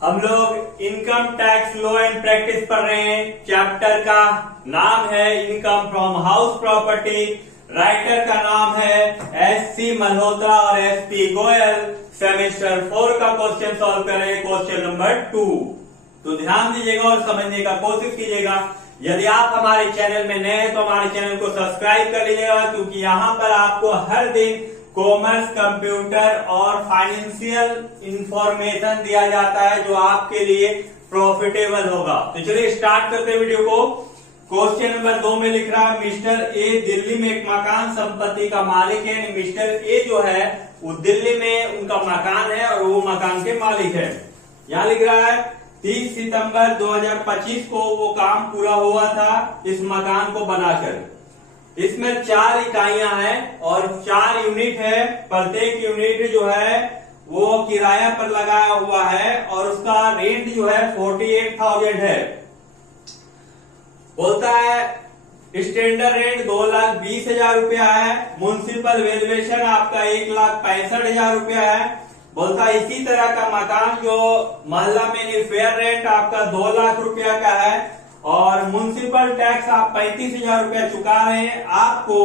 हम लोग income tax law and practice पढ़ रहे हैं। चैप्टर का नाम है income from house property. Writer का नाम है एस.सी. मल्होत्रा और एस.पी. गोयल। सेमेस्टर 4 का क्वेश्चन सॉल्व करें, क्वेश्चन नंबर 2। तो ध्यान दीजिएगा और समझने का कोशिश कीजिएगा। यदि आप हमारे चैनल में नए हैं तो हमारे चैनल को सब्सक्राइब कर लीजिएगा, क्योंकि यहाँ पर आपको हर दिन कॉमर्स, कंप्यूटर और फाइनेंशियल इंफॉर्मेशन दिया जाता है जो आपके लिए प्रॉफिटेबल होगा। तो चलिए स्टार्ट करते हैं वीडियो को। क्वेश्चन नंबर 2 में लिख रहा है मिस्टर ए दिल्ली में एक मकान संपत्ति का मालिक है। मिस्टर ए जो है वो दिल्ली में उनका मकान है और वो मकान के मालिक है। यहाँ लिख रहा है 30 सितंबर 2025 को वो काम पूरा हुआ था इस मकान को बनाकर। इसमें 4 इकाइयां हैं और 4 यूनिट है। प्रत्येक यूनिट जो है वो किराया पर लगाया हुआ है और उसका रेंट जो है 48,000 है। बोलता है स्टैंडर्ड रेंट 2,20,000 रुपया है। म्युनिसिपल वैल्यूएशन आपका 1,65,000 रुपया है। बोलता है इसी तरह का मकान जो मोहल्ला में फेयर रेंट आपका 2 लाख रुपया का है और म्युनिसिपल टैक्स आप 35,000 रुपया चुका रहे हैं। आपको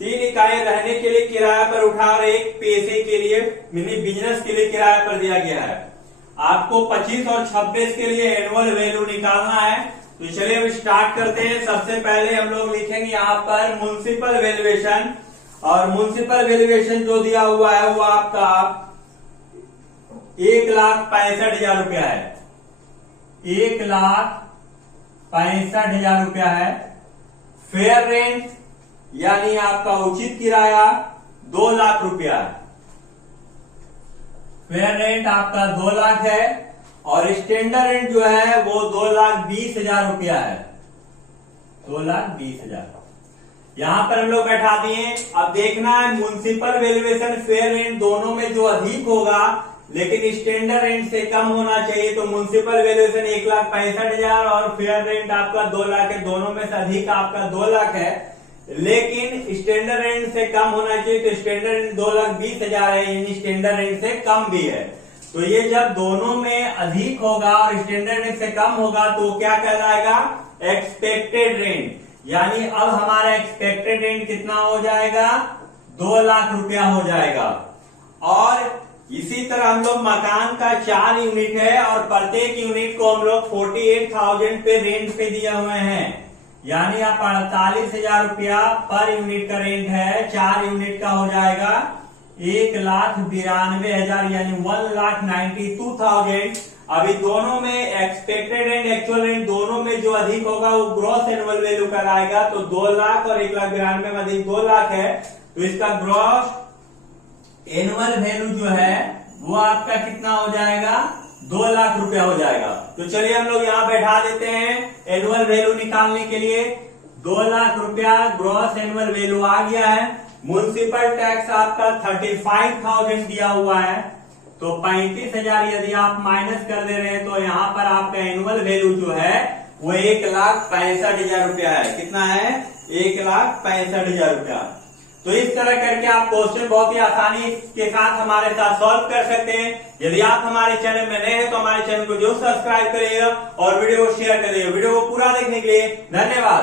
3 इकाई रहने के लिए किराया पर उठा रहे, एक पैसे के लिए मिनी बिजनेस के लिए किराया पर दिया गया है। आपको 25 और 26 के लिए एनुअल वैल्यू निकालना है। तो चलिए अब स्टार्ट करते हैं। सबसे पहले हम लोग लिखेंगे यहाँ पर म्युनिसिपल वैल्यूएशन, और म्युनिसिपल वैल्यूएशन जो दिया हुआ है वो आपका 1,65,000 रुपया है। 1,65,000 रुपया है। फेयर रेंट यानी आपका उचित किराया 2 लाख रुपया है। फेयर रेंट आपका 2 लाख है और स्टैंडर्ड रेंट जो है वो 2,20,000 रुपया है। 2,20,000 यहां पर हम लोग बैठा दिए। अब देखना है म्युनिसिपल वैल्यूएशन फेयर रेंट दोनों में जो अधिक होगा लेकिन स्टैंडर्ड रेंट से कम होना चाहिए। तो म्युनिसिपल वैल्यूएशन 1,65,000 और फेयर रेंट आपका 2 लाख है। दोनों में से अधिक आपका 2 लाख है लेकिन स्टैंडर्ड रेंट से कम होना चाहिए। तो स्टैंडर्ड रेंट 2,20,000 है, यानी स्टैंडर्ड रेंट से कम भी है। तो ये जब दोनों में अधिक होगा और स्टैंडर्ड रेंट से कम होगा तो क्या कहलाएगा? Expected rent. यानी अब हमारा एक्सपेक्टेड रेंट कितना हो जाएगा? 2 लाख रुपया हो जाएगा। और इसी तरह हम लोग मकान का 4 यूनिट है और प्रत्येक यूनिट को हम लोग 48,000 पे रेंट पे दिए हुए हैं। यानी आप 48,000 रुपया पर यूनिट का रेंट है। 4 यूनिट का हो जाएगा 1,92,000 यानी 1,92,000। अभी दोनों में एक्सपेक्टेड रेंट, एक्चुअल रेंट दोनों में जो अधिक होगा वो ग्रॉस एनुअल वैल्यू कहलाएगा। तो 2 लाख और 1,92,000 में अधिक 2 लाख है तो इसका ग्रॉस एनुअल वैल्यू जो है वो आपका कितना हो जाएगा? 2 लाख रुपया हो जाएगा। तो चलिए हम लोग यहाँ बैठा देते हैं एनुअल वैल्यू निकालने के लिए। 2 लाख रुपया ग्रॉस एनुअल वैल्यू आ गया है। म्युनिसिपल टैक्स आपका 35,000 दिया हुआ है तो 35,000 यदि आप माइनस कर दे रहे हैं तो यहाँ पर आपका एनुअल वैल्यू जो है वो 1,65,000 रुपया है। कितना है? 1,65,000 रुपया। तो इस तरह करके आप क्वेश्चन बहुत ही आसानी के साथ हमारे साथ सॉल्व कर सकते हैं। यदि आप हमारे चैनल में नए हैं तो हमारे चैनल को जरूर सब्सक्राइब करिएगा और वीडियो को शेयर करिएगा। वीडियो को पूरा देखने के लिए धन्यवाद।